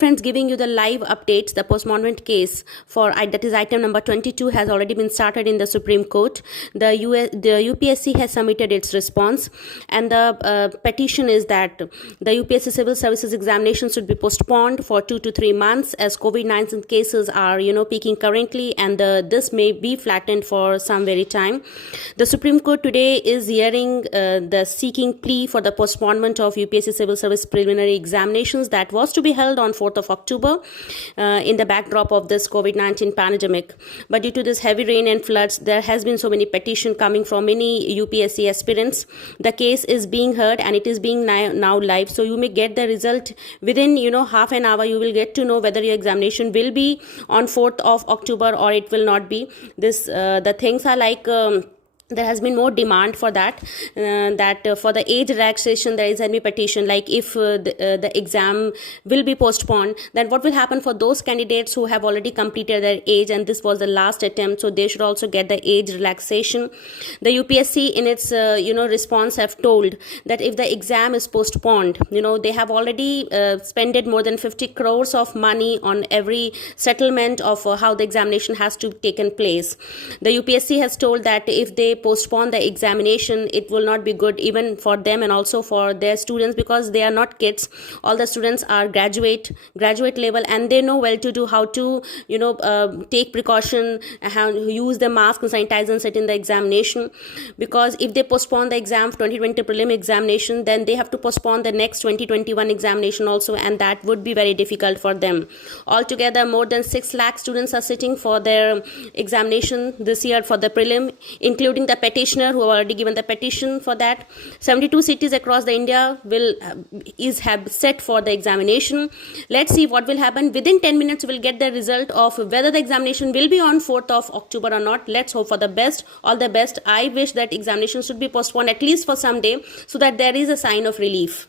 Friends, giving you the live updates. The postponement case for that is item number 22 has already been started in the Supreme Court. The UPSC has submitted its response, and the petition is that the UPSC Civil Services examination should be postponed for 2 to 3 months as COVID-19 cases are peaking currently, and this may be flattened for some very time. The Supreme Court today is hearing the seeking plea for the postponement of UPSC Civil Service preliminary examinations that was to be held on 4th of October in the backdrop of this COVID-19 pandemic. But due to this heavy rain and floods, there has been so many petitions coming from many UPSC aspirants. The case is being heard and it is being now live. So you may get the result within half an hour. You will get to know whether your examination will be on 4th of October or it will not be. The things are like there has been more demand for that for the age relaxation. There is any petition like if the exam will be postponed, then what will happen for those candidates who have already completed their age and this was the last attempt, so they should also get the age relaxation. The UPSC in its response have told that if the exam is postponed, they have already spent more than 50 crores of money on every settlement of how the examination has to taken place. The UPSC has told that if they postpone the examination, it will not be good even for them and also for their students, because they are not kids. All the students are graduate level, and they know well to do how to take precaution, how use the mask and sanitizer and sit in the examination. Because if they postpone the exam 2020 prelim examination, then they have to postpone the next 2021 examination also, and that would be very difficult for them. Altogether, more than 6 lakh students are sitting for their examination this year for the prelim, including the petitioner who have already given the petition for that. 72 cities across the India have set for the examination. Let's see what will happen. Within 10 minutes, we'll get the result of whether the examination will be on 4th of October or not. Let's hope for the best. All the best. I wish that examination should be postponed at least for some day so that there is a sign of relief.